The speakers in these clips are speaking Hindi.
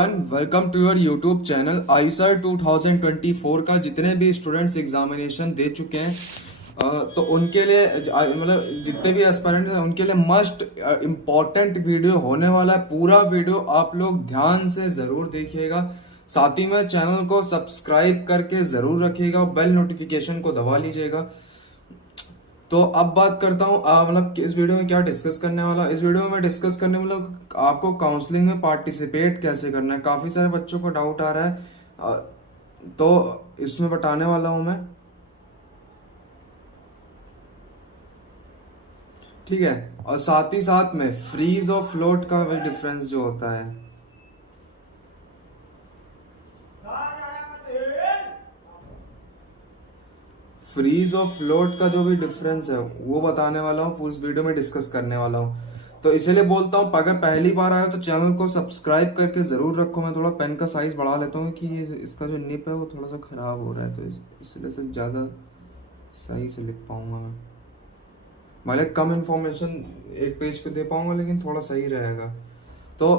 Welcome to your YouTube channel. IISER 2024 का जितने भी स्टूडेंट्स एग्जामिनेशन दे चुके हैं तो उनके लिए मतलब जितने भी एस्पायरेंट हैं उनके लिए मस्ट इम्पॉर्टेंट वीडियो होने वाला है। पूरा वीडियो आप लोग ध्यान से ज़रूर देखिएगा। साथ ही में चैनल को सब्सक्राइब करके ज़रूर रखिएगा, बेल नोटिफिकेशन को दबा लीजिएगा। तो अब बात करता हूँ मतलब इस वीडियो में क्या डिस्कस करने वाला। इस वीडियो में मैं डिस्कस करने मतलब आपको काउंसलिंग में पार्टिसिपेट कैसे करना है। काफ़ी सारे बच्चों को डाउट आ रहा है तो इसमें बताने वाला हूँ मैं, ठीक है। और साथ ही साथ में फ्रीज और फ्लोट का भी डिफरेंस जो होता है, फ्रीज और फ्लोट का जो भी डिफरेंस है वो बताने वाला हूँ, पूरी वीडियो में डिस्कस करने वाला हूँ। तो इसलिए बोलता हूँ अगर पहली बार आया तो चैनल को सब्सक्राइब करके ज़रूर रखो। मैं थोड़ा पेन का साइज़ बढ़ा लेता हूँ कि ये इसका जो निप है वो थोड़ा सा ख़राब हो रहा है, तो इसलिए से ज़्यादा सही से लिख पाऊँगा मैं। भले कम इन्फॉर्मेशन एक पेज पे दे पाऊँगा लेकिन थोड़ा सही रहेगा। तो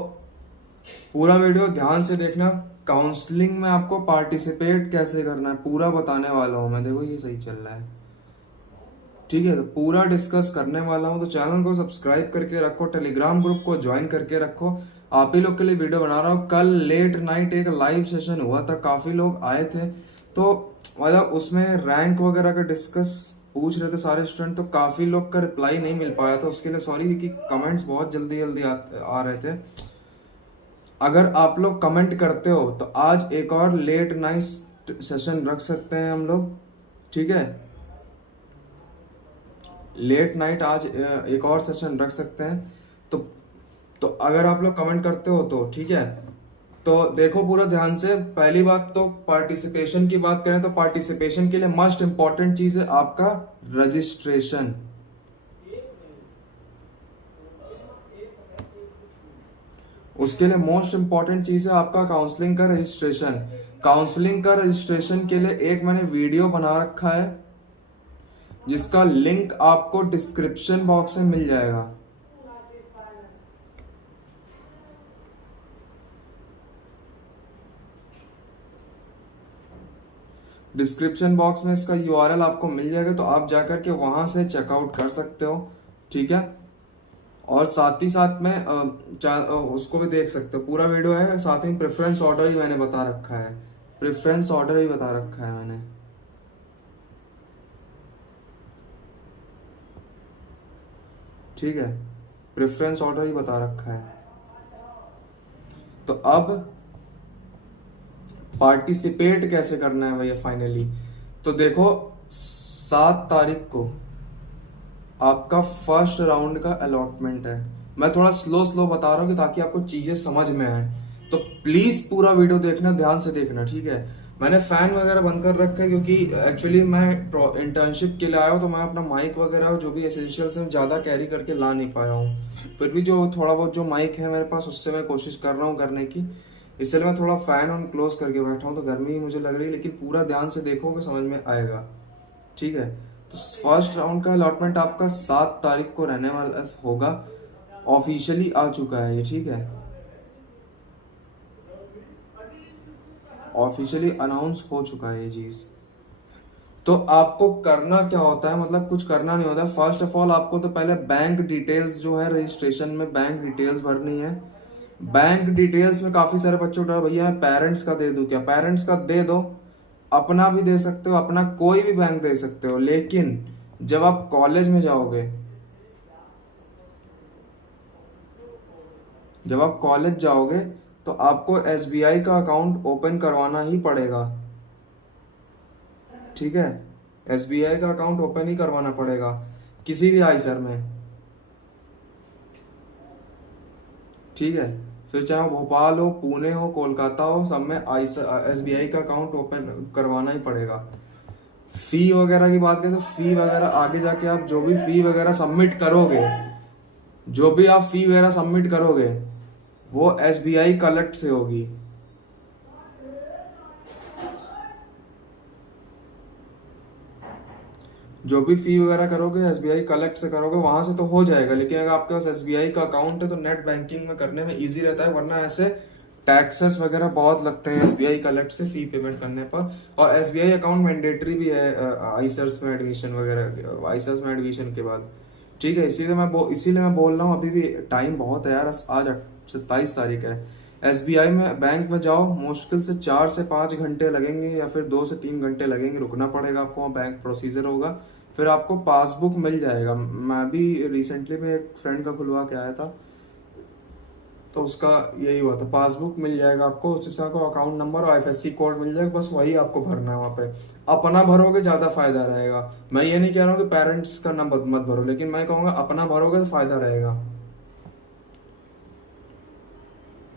पूरा वीडियो ध्यान से देखना। काउंसलिंग में आपको पार्टिसिपेट कैसे करना है पूरा बताने वाला हूँ मैं। देखो ये सही चल रहा है, ठीक है। तो पूरा डिस्कस करने वाला हूँ, तो चैनल को सब्सक्राइब करके रखो, टेलीग्राम ग्रुप को ज्वाइन करके रखो। आप ही लोग के लिए वीडियो बना रहा हूँ। कल लेट नाइट एक लाइव सेशन हुआ था, काफ़ी लोग आए थे, तो मतलब उसमें रैंक वगैरह का डिस्कस पूछ रहे थे सारे स्टूडेंट, तो काफ़ी लोग का रिप्लाई नहीं मिल पाया था। उसके लिए सॉरी, क्योंकि कमेंट्स बहुत जल्दी जल्दी आ रहे थे। अगर आप लोग कमेंट करते हो तो आज एक और लेट नाइट सेशन रख सकते हैं हम लोग, ठीक है। लेट नाइट आज एक और सेशन रख सकते हैं। तो अगर आप लोग कमेंट करते हो तो ठीक है। तो देखो पूरा ध्यान से। पहली बात तो पार्टिसिपेशन की बात करें तो पार्टिसिपेशन के लिए मस्ट इंपॉर्टेंट चीज है आपका रजिस्ट्रेशन। उसके लिए मोस्ट इंपॉर्टेंट चीज है आपका काउंसलिंग का रजिस्ट्रेशन। काउंसलिंग का रजिस्ट्रेशन के लिए एक मैंने वीडियो बना रखा है जिसका लिंक आपको डिस्क्रिप्शन बॉक्स में मिल जाएगा। डिस्क्रिप्शन बॉक्स में इसका यूआरएल आपको मिल जाएगा, तो आप जाकर के वहां से चेकआउट कर सकते हो, ठीक है। और साथ ही साथ में उसको भी देख सकते हो, पूरा वीडियो है। साथ ही प्रेफरेंस ऑर्डर ही मैंने बता रखा है, प्रेफरेंस ऑर्डर ही बता रखा है मैंने, ठीक है। प्रेफरेंस ऑर्डर ही बता रखा है। तो अब पार्टिसिपेट कैसे करना है भैया फाइनली, तो देखो 7 तारीख को आपका फर्स्ट राउंड का अलॉटमेंट है। मैं थोड़ा स्लो स्लो बता रहा हूँ ताकि आपको चीजें समझ में आए, तो प्लीज पूरा वीडियो देखना, ध्यान से देखना, ठीक है। मैंने फैन वगैरह बंद कर रखा है क्योंकि एक्चुअली मैं इंटर्नशिप के लिए आया हूँ, तो मैं अपना माइक वगैरह जो भी एसेंशियल्स है ज्यादा कैरी करके ला नहीं पाया हूँ। फिर भी जो थोड़ा बहुत जो माइक है मेरे पास उससे मैं कोशिश कर रहा हूँ करने की, इसलिए मैं थोड़ा फैन ऑन क्लोज करके बैठा हूँ। तो गर्मी मुझे लग रही है लेकिन पूरा ध्यान से देखोगे समझ में आएगा, ठीक है। तो फर्स्ट राउंड का अलॉटमेंट आपका 7 तारीख को रहने वाला होगा। ऑफिशियली आ चुका है ये, ठीक है। ऑफिशियली अनाउंस हो चुका है ये चीज। तो आपको करना क्या होता है, मतलब कुछ करना नहीं होता। फर्स्ट ऑफ ऑल आपको तो पहले बैंक डिटेल्स जो है रजिस्ट्रेशन में बैंक डिटेल्स भरनी है। बैंक डिटेल्स में काफी सारे बच्चों का भैया पेरेंट्स का दे दूं क्या, पेरेंट्स का दे दो, अपना भी दे सकते हो, अपना कोई भी बैंक दे सकते हो। लेकिन जब आप कॉलेज में जाओगे, जब आप कॉलेज जाओगे तो आपको एसबीआई का अकाउंट ओपन करवाना ही पड़ेगा, ठीक है। एसबीआई का अकाउंट ओपन ही करवाना पड़ेगा किसी भी आईसर में, ठीक है। फिर चाहे भोपाल हो, पुणे हो, कोलकाता हो, सब में एसबीआई का अकाउंट ओपन करवाना ही पड़ेगा। फी वगैरह की बात करें तो फी वगैरह आगे जाके आप जो भी फी वगैरह सबमिट करोगे, जो भी आप फी वगैरह सबमिट करोगे वो एसबीआई कलेक्ट से होगी। जो भी फी वगैरह करोगे एसबीआई कलेक्ट से करोगे, वहां से तो हो जाएगा। लेकिन अगर आपके पास एसबीआई का अकाउंट है तो नेट बैंकिंग में करने में इजी रहता है, वरना ऐसे टैक्सेस वगैरह बहुत लगते हैं एसबीआई कलेक्ट से फी पेमेंट करने पर, और एसबीआई अकाउंट मैंडेटरी भी है आईसर्स में एडमिशन वगैरह, आईसर्स में एडमिशन के बाद। ठीक है, इसीलिए मैं बोल रहा हूँ, अभी भी टाइम बहुत है यार, आज 27 तारीख है। एसबीआई में बैंक में जाओ, मुश्किल से 4 से 5 घंटे लगेंगे, या फिर 2 से 3 घंटे लगेंगे, रुकना पड़ेगा आपको, वहाँ बैंक प्रोसीजर होगा, फिर आपको पासबुक मिल जाएगा। मैं भी रिसेंटली में एक फ्रेंड का खुलवा के आया था, तो उसका यही हुआ था, पासबुक मिल जाएगा आपको, उससे आपको अकाउंट नंबर और आईएफएससी कोड मिल जाएगा, बस वही आपको भरना है वहाँ पे। अपना भरोगे ज्यादा फायदा रहेगा। मैं ये नहीं कह रहा हूँ कि पेरेंट्स का नंबर मत भरो, लेकिन मैं कहूँगा अपना भरोगे तो फायदा रहेगा।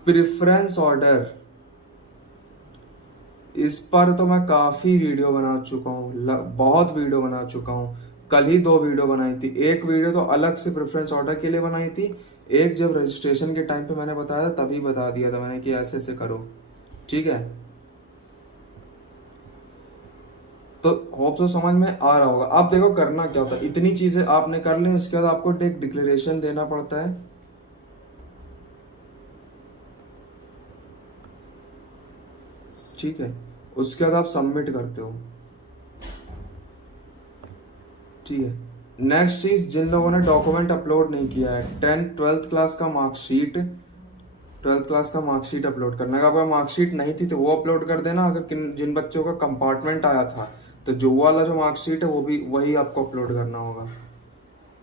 प्रेफरेंस ऑर्डर, इस पर तो मैं काफी वीडियो बना चुका हूँ, बहुत वीडियो बना चुका हूँ। कल ही 2 वीडियो बनाई थी, एक वीडियो तो अलग से प्रेफरेंस ऑर्डर के लिए बनाई थी, एक जब रजिस्ट्रेशन के टाइम पे मैंने बताया तभी बता दिया था मैंने कि ऐसे ऐसे करो। ठीक है, तो होप तो समझ में आ रहा होगा। आप देखो करना क्या होता है, इतनी चीजें आपने कर ली, उसके बाद आपको एक डिक्लेरेशन देना पड़ता है। ठीक है, उसके बाद आप सबमिट करते हो। ठीक है, नेक्स्ट चीज, जिन लोगों ने डॉक्यूमेंट अपलोड नहीं किया है, 12th क्लास का मार्कशीट, 12th क्लास का मार्कशीट अपलोड करना है। अगर मार्कशीट नहीं थी तो वो अपलोड कर देना। अगर जिन बच्चों का कंपार्टमेंट आया था, तो जो वाला जो मार्कशीट है वो भी वही आपको अपलोड करना होगा।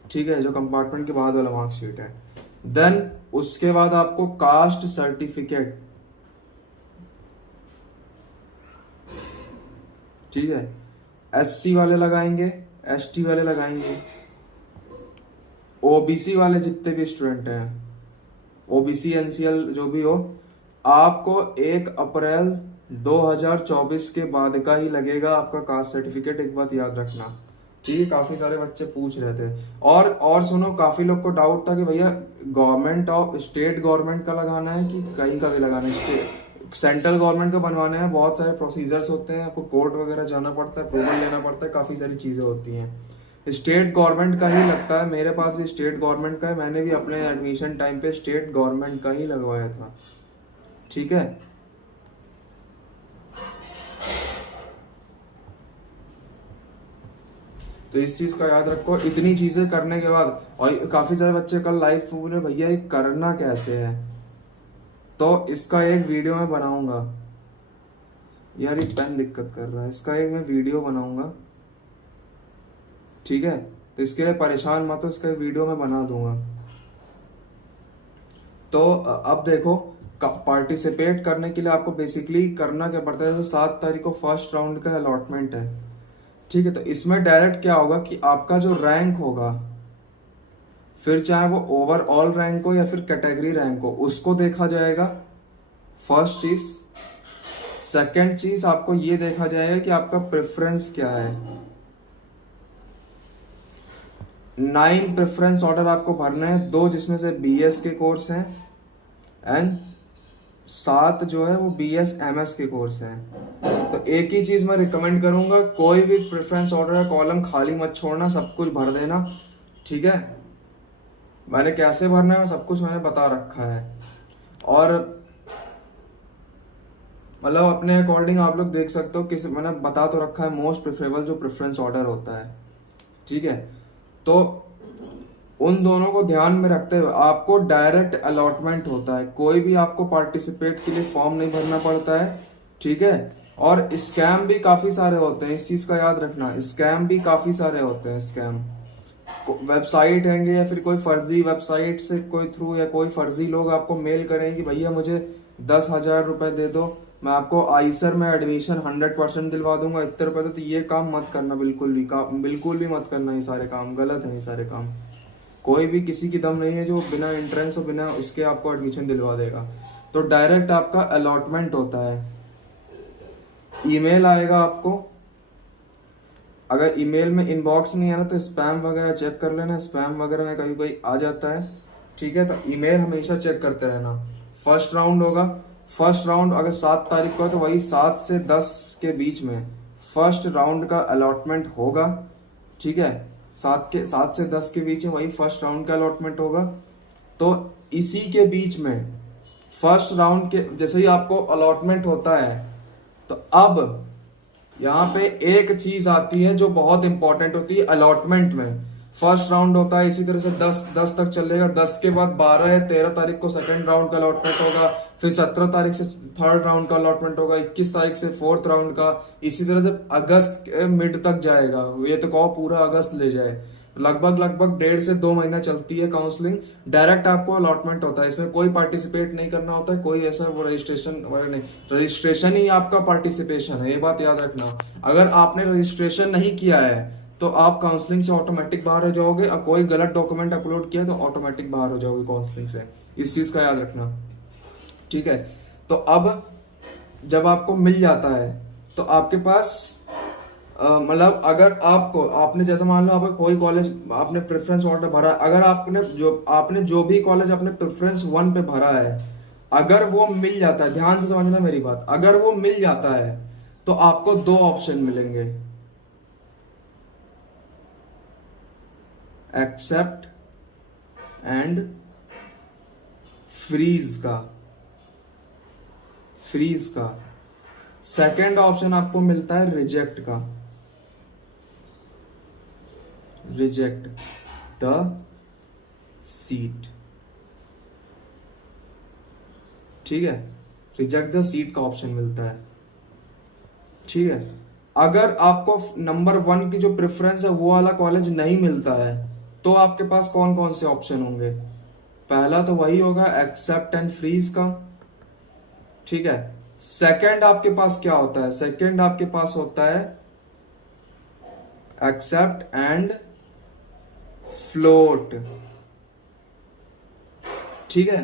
ठीक है, जो कंपार्टमेंट के बाद वाला मार्कशीट है। देन उसके बाद आपको कास्ट सर्टिफिकेट, ठीक है, एससी वाले लगाएंगे, एसटी वाले लगाएंगे, ओबीसी वाले जितने भी स्टूडेंट हैं, ओबीसी एनसीएल जो भी हो, आपको 1 अप्रैल 2024 के बाद का ही लगेगा आपका कास्ट सर्टिफिकेट, एक बात याद रखना। ठीक है, काफी सारे बच्चे पूछ रहे थे। और सुनो, काफी लोग को डाउट था कि भैया गवर्नमेंट ऑफ स्टेट गवर्नमेंट का लगाना है कि कहीं का भी लगाना है, स्टेट सेंट्रल गवर्नमेंट का बनवाना है। बहुत सारे प्रोसीजर्स होते हैं, आपको कोर्ट वगैरह जाना पड़ता है, अप्रूवल लेना पड़ता है, काफी सारी चीजें होती हैं। स्टेट गवर्नमेंट का ही लगता है, मेरे पास भी स्टेट गवर्नमेंट का है, मैंने भी अपने एडमिशन टाइम पे स्टेट गवर्नमेंट का ही लगवाया था। ठीक है, तो इस चीज का याद रखो। इतनी चीजें करने के बाद, और काफी सारे बच्चे कल लाइव बोले भैया ये करना कैसे है, तो इसका एक वीडियो मैं बनाऊंगा। यार ये पेन दिक्कत कर रहा है, इसका एक मैं वीडियो बनाऊंगा। ठीक है, तो इसके लिए परेशान मत हो, इसका एक वीडियो मैं बना दूंगा। तो अब देखो, पार्टिसिपेट करने के लिए आपको बेसिकली करना क्या पड़ता है। 7 तारीख को फर्स्ट राउंड का अलॉटमेंट है। ठीक है, तो इसमें डायरेक्ट क्या होगा कि आपका जो रैंक होगा, फिर चाहे वो ओवरऑल रैंक हो या फिर कैटेगरी रैंक हो, उसको देखा जाएगा, फर्स्ट चीज। सेकंड चीज आपको ये देखा जाएगा कि आपका प्रेफरेंस क्या है। 9 प्रेफरेंस ऑर्डर आपको भरने हैं, 2 जिसमें से बीएस के कोर्स हैं, एंड 7 जो है वो बीएस एमएस के कोर्स हैं। तो एक ही चीज मैं रिकमेंड करूंगा, कोई भी प्रेफरेंस ऑर्डर का कॉलम खाली मत छोड़ना, सब कुछ भर देना। ठीक है, मैंने कैसे भरना है सब कुछ मैंने बता रखा है, और मतलब अपने अकॉर्डिंग आप लोग देख सकते हो, किसी मैंने बता तो रखा है मोस्ट प्रेफरेबल जो प्रेफरेंस ऑर्डर होता है। ठीक है, तो उन दोनों को ध्यान में रखते हुए आपको डायरेक्ट अलॉटमेंट होता है, कोई भी आपको पार्टिसिपेट के लिए फॉर्म नहीं भरना पड़ता है। ठीक है, और स्कैम भी काफी सारे होते हैं, इस चीज का याद रखना, स्कैम भी काफी सारे होते हैं। स्कैम वेबसाइट हैंगे या फिर कोई फर्जी वेबसाइट से कोई थ्रू, या कोई फर्जी लोग आपको मेल करेंगे कि भैया मुझे 10,000 रुपए दे दो, मैं आपको आईसर में एडमिशन 100% दिलवा दूंगा, इतने रुपए। तो ये काम मत करना, बिल्कुल भी मत करना, ये सारे काम गलत है। ये सारे काम, कोई भी किसी की दम नहीं है जो बिना एंट्रेंस और बिना उसके आपको एडमिशन दिलवा देगा। तो डायरेक्ट आपका अलॉटमेंट होता है, ईमेल आएगा आपको। अगर ईमेल में इनबॉक्स नहीं आ रहा तो स्पैम वगैरह चेक कर लेना, स्पैम वगैरह में कभी कभी आ जाता है। ठीक है, तो ईमेल हमेशा चेक करते रहना। फर्स्ट राउंड होगा, फर्स्ट राउंड अगर 7 तारीख को है तो वही 7 से 10 के बीच में फर्स्ट राउंड का अलॉटमेंट होगा। ठीक है, 7 से 10 के बीच में वही फर्स्ट राउंड का अलॉटमेंट होगा। तो इसी के बीच में फर्स्ट राउंड के जैसे ही आपको अलॉटमेंट होता है, तो अब यहाँ पे एक चीज आती है जो बहुत इंपॉर्टेंट होती है अलॉटमेंट में। फर्स्ट राउंड होता है इसी तरह से 10 तक चलेगा, 10 के बाद 12 या 13 तारीख को सेकंड राउंड का अलॉटमेंट होगा, फिर 17 तारीख से थर्ड राउंड का अलॉटमेंट होगा, 21 तारीख से फोर्थ राउंड का, इसी तरह से अगस्त के मिड तक जाएगा। ये तो कहो पूरा अगस्त ले जाए, लगभग 1.5 से 2 महीना चलती है काउंसलिंग। डायरेक्ट आपको अलॉटमेंट होता है, इसमें कोई पार्टिसिपेट नहीं करना होता है, कोई ऐसा वो रजिस्ट्रेशन वगैरह नहीं, रजिस्ट्रेशन ही आपका पार्टिसिपेशन है, ये बात याद रखना। अगर आपने रजिस्ट्रेशन नहीं किया है तो आप काउंसलिंग से ऑटोमेटिक बाहर हो जाओगे, और कोई गलत डॉक्यूमेंट अपलोड किया तो ऑटोमेटिक बाहर हो जाओगे काउंसलिंग से, इस चीज का याद रखना, ठीक है। तो अब जब आपको मिल जाता है तो आपके पास मतलब अगर आपने जैसे मान लो आप कोई कॉलेज आपने प्रेफरेंस ऑर्डर भरा, अगर आपने जो भी कॉलेज अपने प्रेफरेंस 1 पे भरा है, अगर वो मिल जाता है, ध्यान से समझना मेरी बात, अगर वो मिल जाता है तो आपको 2 ऑप्शन मिलेंगे, एक्सेप्ट एंड फ्रीज का। सेकंड ऑप्शन आपको मिलता है रिजेक्ट का, रिजेक्ट द सीट, ठीक है, रिजेक्ट द सीट का ऑप्शन मिलता है, ठीक है। अगर आपको नंबर 1 की जो प्रेफरेंस है वो वाला कॉलेज नहीं मिलता है तो आपके पास कौन कौन से ऑप्शन होंगे? पहला तो वही होगा एक्सेप्ट एंड फ्रीज का, ठीक है। सेकंड आपके पास क्या होता है? सेकंड आपके पास होता है एक्सेप्ट एंड फ्लोट, ठीक है।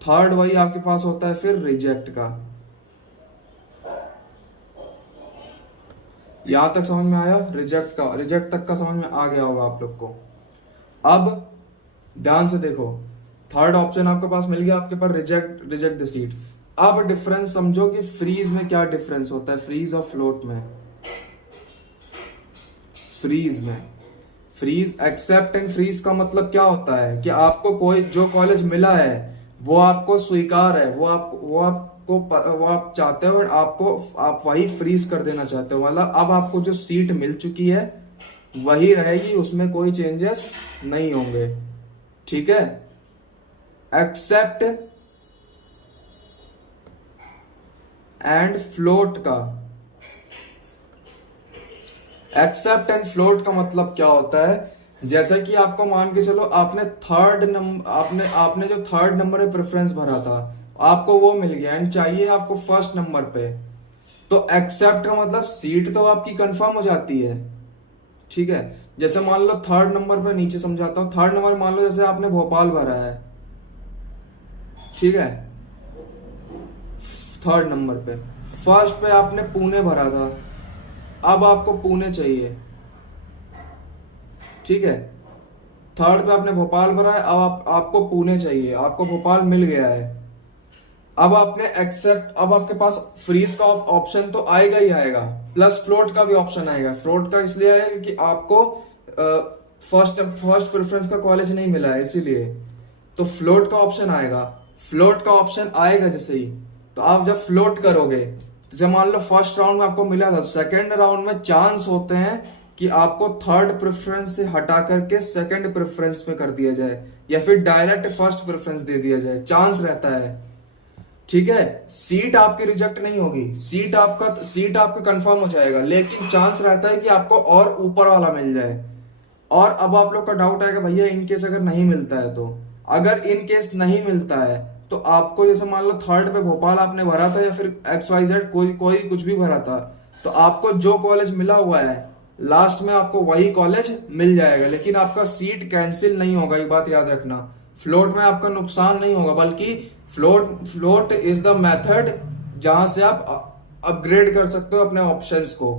थर्ड वही आपके पास होता है फिर रिजेक्ट का। यहां तक समझ में आया? रिजेक्ट तक का समझ में आ गया होगा आप लोग को। अब ध्यान से देखो, थर्ड ऑप्शन आपके पास मिल गया, आपके पास रिजेक्ट द सीट। अब डिफरेंस समझो कि फ्रीज में क्या डिफरेंस होता है, फ्रीज और फ्लोट में। फ्रीज एक्सेप्ट एंड फ्रीज का मतलब क्या होता है कि आपको कोई जो कॉलेज मिला है वो आपको स्वीकार है, वो आप चाहते हो, आप वही फ्रीज कर देना चाहते हो, मतलब अब आपको जो सीट मिल चुकी है वही रहेगी, उसमें कोई चेंजेस नहीं होंगे, ठीक है। एक्सेप्ट एंड फ्लोट का, एक्सेप्ट एंड फ्लोट का मतलब क्या होता है? जैसे कि आपको मान के चलो आपने जो थर्ड नंबर पे प्रेफरेंस भरा था आपको वो मिल गया एंड चाहिए आपको फर्स्ट नंबर पे, तो एक्सेप्ट का मतलब सीट तो आपकी कंफर्म हो जाती है, ठीक है। जैसे मान लो थर्ड नंबर पे, नीचे समझाता हूं, थर्ड नंबर मान लो जैसे आपने भोपाल भरा है, ठीक है, थर्ड नंबर पे। फर्स्ट पे आपने पुणे भरा था, अब आपको पुणे चाहिए, ठीक है। थर्ड पे आपने भोपाल भरा है, अब आपको पुणे चाहिए, आपको भोपाल मिल गया है। अब आपने एक्सेप्ट, अब आपके पास फ्रीज का ऑप्शन तो आएगा ही आएगा, प्लस फ्लोट का भी ऑप्शन आएगा। फ्लोट का इसलिए आएगा कि आपको फर्स्ट प्रेफरेंस का कॉलेज नहीं मिला है इसीलिए, तो फ्लोट का ऑप्शन आएगा। फ्लोट का ऑप्शन आएगा जैसे ही, तो आप जब फ्लोट करोगे, जैसे मान लो फर्स्ट राउंड में आपको मिला था, सेकेंड राउंड में चांस होते हैं कि आपको थर्ड प्रेफरेंस से हटा करके सेकंड प्रेफरेंस में कर दिया जाए, या फिर डायरेक्ट फर्स्ट प्रेफरेंस दे दिया जाए, चांस रहता है, ठीक है। सीट आपकी रिजेक्ट नहीं होगी, सीट आपका कंफर्म हो जाएगा, लेकिन चांस रहता है कि आपको और ऊपर वाला मिल जाए। और अब आप लोग का डाउट आएगा भैया इन केस अगर नहीं मिलता है तो, अगर इन केस नहीं मिलता है तो आपको, जैसे मान लो थर्ड पे भोपाल आपने भरा था या फिर XYZ कोई कुछ भी भरा था, तो आपको जो कॉलेज मिला हुआ है लास्ट में आपको वही कॉलेज मिल जाएगा, लेकिन आपका सीट कैंसिल नहीं होगा, ये बात याद रखना। फ्लोट में आपका नुकसान नहीं होगा, बल्कि फ्लोट इज द मेथड जहां से आप अपग्रेड कर सकते हो अपने ऑप्शंस को।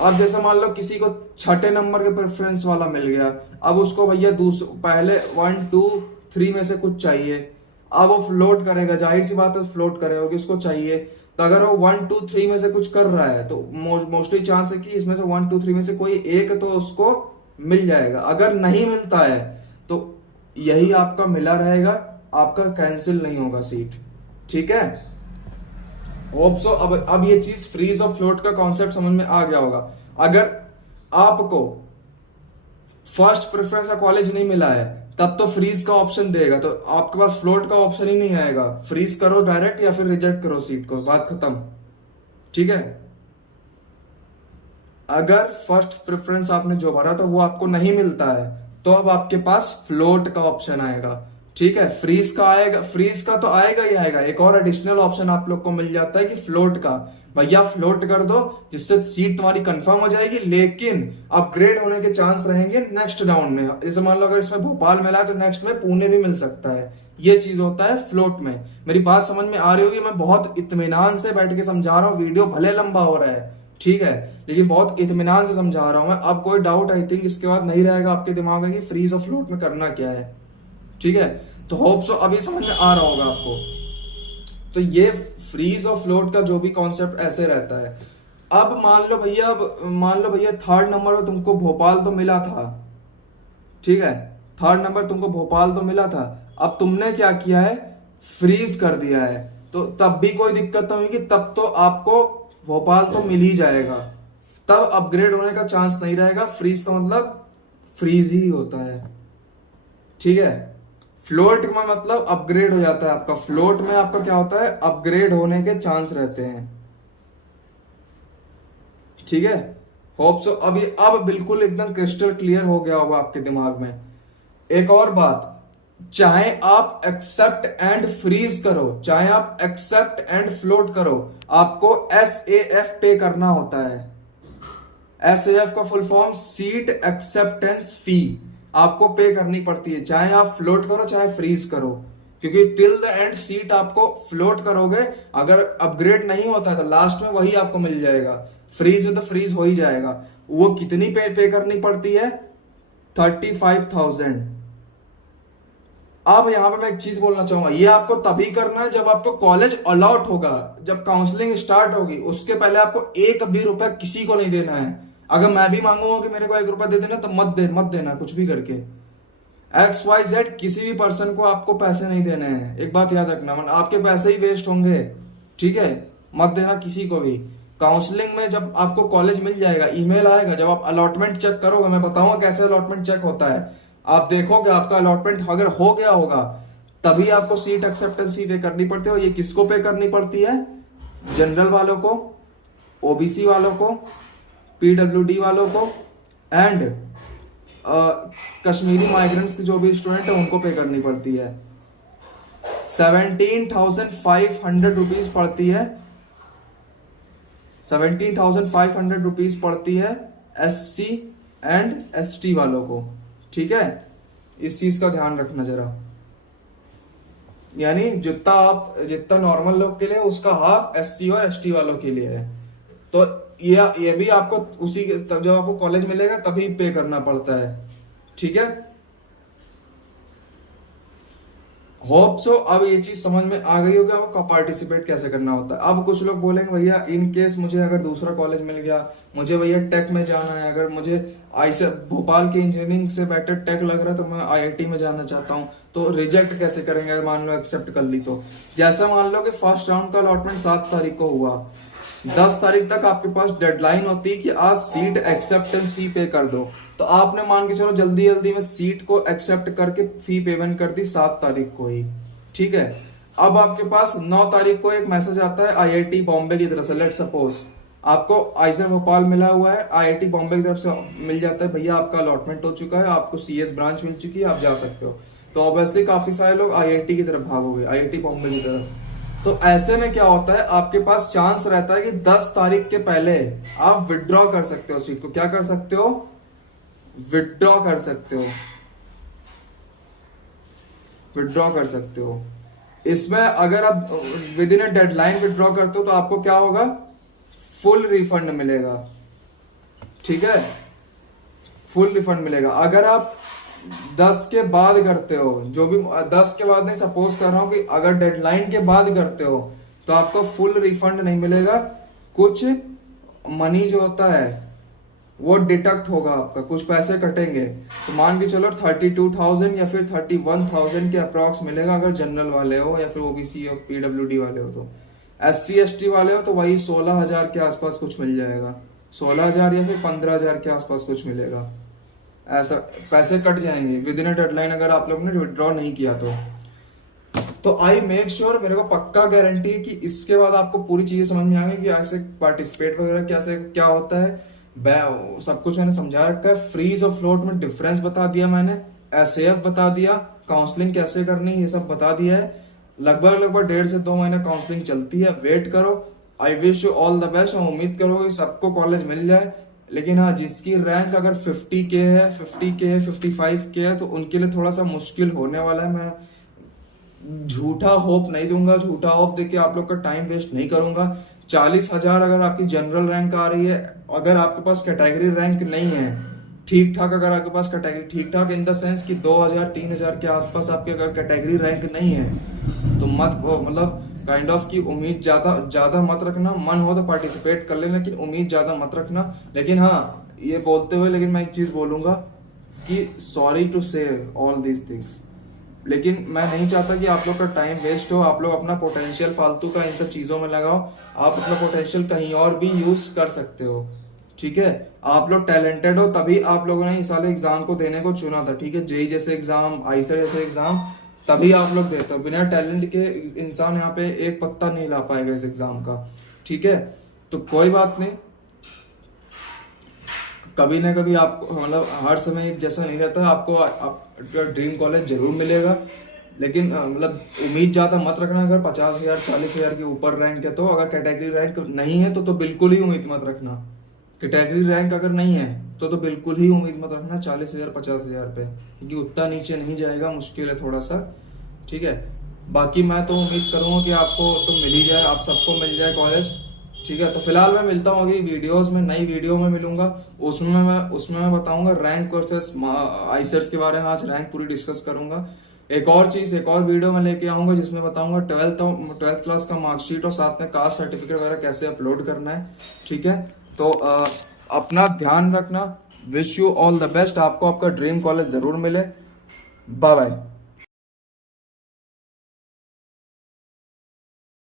अब जैसे मान लो किसी को छठे नंबर के प्रेफरेंस वाला मिल गया, अब उसको भैया पहले 1 2 3 में से कुछ चाहिए, अब वो फ्लोट करेगा, जाहिर सी बात है फ्लोट करेगा कि उसको चाहिए। तो अगर वो 1 2 3 में से कुछ कर रहा है तो मोस्टली चांस है कि इसमें से 1 2 3 में से कोई एक तो उसको मिल जाएगा। अगर नहीं मिलता है तो यही आपका मिला रहेगा, आपका कैंसिल नहीं होगा सीट। ठीक है, होप सो अब ये चीज फ्रीज और फ्लोट का कॉन्सेप्ट समझ में आ गया होगा। अगर आपको फर्स्ट प्रेफरेंस का कॉलेज नहीं मिला है तब तो फ्रीज का ऑप्शन देगा, तो आपके पास फ्लोट का ऑप्शन ही नहीं आएगा। फ्रीज करो डायरेक्ट या फिर रिजेक्ट करो सीट को, बात खत्म। ठीक है, अगर फर्स्ट प्रेफरेंस आपने जो भरा तो वो आपको नहीं मिलता है तो अब आपके पास फ्लोट का ऑप्शन आएगा। ठीक है, फ्रीज का आएगा, फ्रीज का तो आएगा ही आएगा। एक और एडिशनल ऑप्शन आप लोग को मिल जाता है कि फ्लोट का, भैया फ्लोट कर दो जिससे सीट तुम्हारी कंफर्म हो जाएगी, लेकिन अपग्रेड होने के चांस रहेंगे नेक्स्ट राउंड में। जैसे मान लो अगर इसमें भोपाल मिला है तो नेक्स्ट में पुणे भी मिल सकता है। ये चीज होता है फ्लोट में। मेरी बात समझ में आ रही होगी, मैं बहुत इत्मीनान से बैठ के समझा रहा हूँ, वीडियो भले लंबा हो रहा है, ठीक है, लेकिन बहुत इत्मीनान से समझा रहा हूं मैं। अब कोई डाउट आई थिंक इसके बाद नहीं रहेगा आपके दिमाग में कि फ्रीज और फ्लोट में करना क्या है। ठीक है, तो होप सो अभी समझ में आ रहा होगा आपको। तो ये फ्रीज और फ्लोट का जो भी कॉन्सेप्ट ऐसे रहता है। अब मान लो भैया थर्ड नंबर में तुमको भोपाल तो मिला था, ठीक है, थर्ड नंबर तुमको भोपाल तो मिला था, अब तुमने क्या किया है, फ्रीज कर दिया है, तो तब भी कोई दिक्कत नहीं होगी, तब तो आपको भोपाल तो मिल ही जाएगा, तब अपग्रेड होने का चांस नहीं रहेगा। फ्रीज का मतलब फ्रीज ही होता है। ठीक है, फ्लोट में मतलब अपग्रेड हो जाता है आपका। फ्लोट में आपका क्या होता है, अपग्रेड होने के चांस रहते हैं। ठीक है, होप सो अब बिल्कुल एकदम क्रिस्टल क्लियर हो गया होगा आपके दिमाग में। एक और बात, चाहे आप एक्सेप्ट एंड फ्रीज करो, चाहे आप एक्सेप्ट एंड फ्लोट करो, आपको SAF पे करना होता है। SAF का फुल फॉर्म सीट एक्सेप्टेंस फी आपको पे करनी पड़ती है, चाहे आप फ्लोट करो चाहे फ्रीज करो, क्योंकि टिल द एंड सीट आपको फ्लोट करोगे, अगर अपग्रेड नहीं होता है तो लास्ट में वही आपको मिल जाएगा। फ्रीज में तो फ्रीज हो ही जाएगा। वो कितनी पे करनी पड़ती है, 35,000। अब यहां पे मैं एक चीज बोलना चाहूंगा, ये आपको तभी करना है जब आपको कॉलेज अलॉट होगा, जब काउंसलिंग स्टार्ट होगी, उसके पहले आपको एक भी रुपया किसी को नहीं देना है। अगर मैं भी मांगूंगा कि मेरे को 1 रुपया दे देना तो मत देना, कुछ भी करके XYZ किसी भी पर्सन को आपको पैसे नहीं देने हैं। एक बात याद रखना, आपके पैसे ही वेस्ट होंगे। ठीक है, मत देना किसी को भी। काउंसलिंग में जब आपको कॉलेज मिल जाएगा, ईमेल आएगा, जब आप अलॉटमेंट चेक करोगे, मैं बताऊंगा कैसे अलॉटमेंट चेक होता है, आप देखोगे आपका अलॉटमेंट अगर हो गया होगा तभी आपको सीट एक्सेप्टेंस फी पे करनी पड़ती है। और ये किसको पे करनी पड़ती है, जनरल वालों को, OBC वालों को, PWD वालों को एंड कश्मीरी माइग्रेंट्स के जो भी स्टूडेंट है उनको पे करनी पड़ती है। 17,500 रुपीज पड़ती है, 17,500 रुपीज पड़ती है SC एंड ST वालों को। ठीक है, इस चीज का ध्यान रखना जरा, यानी जितना नॉर्मल लोग के लिए उसका हाफ SC और ST वालों के लिए है। तो ये भी आपको उसी तब जब आपको कॉलेज मिलेगा तभी पे करना पड़ता है। ठीक है, होप सो अब ये चीज समझ में आ गई होगी आपको पार्टिसिपेट कैसे करना होता है। अब कुछ लोग बोलेंगे भैया इन केस मुझे अगर दूसरा कॉलेज मिल गया, मुझे भैया टेक में जाना है, अगर मुझे ऐसे भोपाल के इंजीनियरिंग से बेटर टेक लग रहा है तो मैं IIT में जाना चाहता हूँ, तो रिजेक्ट कैसे करेंगे अगर मान लो एक्सेप्ट कर ली तो। जैसा मान लो कि फर्स्ट राउंड का अलॉटमेंट 7 तारीख को हुआ, 10 तारीख तक आपके पास डेडलाइन होती है कि आप सीट एक्सेप्टेंस फी पे कर दो, तो आपने मान के चलो जल्दी में सीट को एक्सेप्ट करके फी पेमेंट कर दी 7 तारीख को ही। ठीक है, अब आपके पास 9 तारीख को एक मैसेज आता है IIT बॉम्बे की तरफ से, लेट सपोज आपको आईसर भोपाल मिला हुआ है, IIT बॉम्बे की तरफ से मिल जाता है, भैया आपका अलॉटमेंट हो चुका है, आपको CS ब्रांच मिल चुकी है, आप जा सकते हो। तो ऑब्वियसली काफी सारे लोग IIT की तरफ भागोगे, IIT बॉम्बे की तरफ। तो ऐसे में क्या होता है, आपके पास चांस रहता है कि 10 तारीख के पहले आप विड्रॉ कर सकते हो सीट को। क्या कर सकते हो, विड्रॉ कर सकते हो, विड्रॉ कर सकते हो। इसमें अगर आप with in a deadline withdraw करते हो तो आपको क्या होगा, फुल रिफंड मिलेगा। ठीक है, फुल रिफंड मिलेगा। अगर आप 10 के बाद करते हो, जो भी 10 के बाद नहीं, सपोज कर रहा हूं कि अगर डेडलाइन के बाद करते हो तो आपको फुल रिफंड नहीं मिलेगा। कुछ मनी जो होता है वो डिडक्ट होगा, आपका कुछ पैसे कटेंगे। तो मान के चलो 32,000 या फिर 31,000 के अप्रॉक्स मिलेगा अगर जनरल वाले हो या फिर ओबीसी और पीडब्ल्यूडी वाले हो। तो SC ST वाले हो तो वही 16,000 के आसपास कुछ मिल जाएगा, 16,000 या फिर 15,000 के आसपास कुछ मिलेगा। ऐसा पैसे कट जाएंगे विद इन डेडलाइन अगर आप लोग ने विड्रॉ नहीं किया तो आई मेक श्योर, मेरे को पक्का गारंटी कि इसके बाद आपको पूरी चीजें समझ में आएंगी कि ऐसे पार्टिसिपेट वगैरह कैसे क्या होता है। सब कुछ मैंने समझा रखा है। फ्रीज और फ्लोट में डिफरेंस बता दिया मैंने, SAF बता दिया, काउंसलिंग कैसे करनी ये सब बता दिया है। लगभग 1.5 से 2 महीने काउंसलिंग चलती है, वेट करो। I wish you all the best. हम उम्मीद करोगे सबको कॉलेज मिल जाए, लेकिन हाँ जिसकी रैंक अगर 50K है, 50K है, 55K है तो उनके लिए थोड़ा सा मुश्किल होने वाला है। मैं झूठा होप नहीं दूंगा, झूठा होप देके आप लोग का टाइम वेस्ट नहीं करूंगा। 40,000 अगर आपकी जनरल रैंक आ रही है, अगर आपके पास कैटेगरी रैंक नहीं है ठीक ठाक, अगर आपके पास कैटेगरी ठीक ठाक इन द सेंस कि 2,000 3,000 के आसपास आपके अगर कैटेगरी रैंक नहीं है तो मत मतलब काइंड ऑफ की उम्मीद ज्यादा मत रखना। मन हो तो पार्टिसिपेट कर लेना, लेकिन उम्मीद ज्यादा मत रखना। लेकिन हाँ ये बोलते हुए लेकिन मैं एक चीज बोलूंगा कि सॉरी टू से ऑल दीज थिंग्स, लेकिन मैं नहीं चाहता कि आप लोग का टाइम वेस्ट हो। आप लोग अपना पोटेंशियल फालतू का इन सब चीजों में लगाओ, आप अपना पोटेंशियल कहीं और भी यूज कर सकते हो। ठीक है, आप लोग टैलेंटेड हो तभी आप लोगों ने इस साल एग्जाम को देने को चुना था। ठीक है, जेई जैसे एग्जाम, आईसेट जैसे एग्जाम तभी आप लोग देते हो। बिना टैलेंट के इंसान यहाँ पे एक पत्ता नहीं ला पाएगा इस एग्जाम का। ठीक है, तो कोई बात नहीं, कभी ना कभी आपको मतलब हर समय एक जैसा नहीं रहता। आपको ड्रीम कॉलेज जरूर मिलेगा, लेकिन मतलब उम्मीद ज्यादा मत रखना। अगर 50,000 40,000 के ऊपर रैंक है तो, अगर कैटेगरी रैंक नहीं है तो बिल्कुल ही उम्मीद मत रखना। कैटेगरी रैंक अगर नहीं है तो बिल्कुल ही उम्मीद मत रखना 40,000 50,000 पे, क्योंकि उतना नीचे नहीं जाएगा, मुश्किल है थोड़ा सा। ठीक है, बाकी मैं तो उम्मीद करूंगा कि आपको तो मिल ही जाए, आप सबको मिल जाए कॉलेज। ठीक है, तो फिलहाल मैं मिलता हूँ अगली वीडियोस में, नई वीडियो में मिलूंगा। उसमें मैं बताऊंगा रैंक वर्सेस आईसेट्स के बारे में। आज रैंक पूरी डिस्कस करूंगा। एक और वीडियो में लेके आऊंगा जिसमें बताऊंगा 12th क्लास का मार्कशीट और साथ में कास्ट सर्टिफिकेट वगैरह कैसे अपलोड करना है। ठीक है, तो अपना ध्यान रखना। Wish you all the best, आपको आपका ड्रीम कॉलेज जरूर मिले। Bye bye.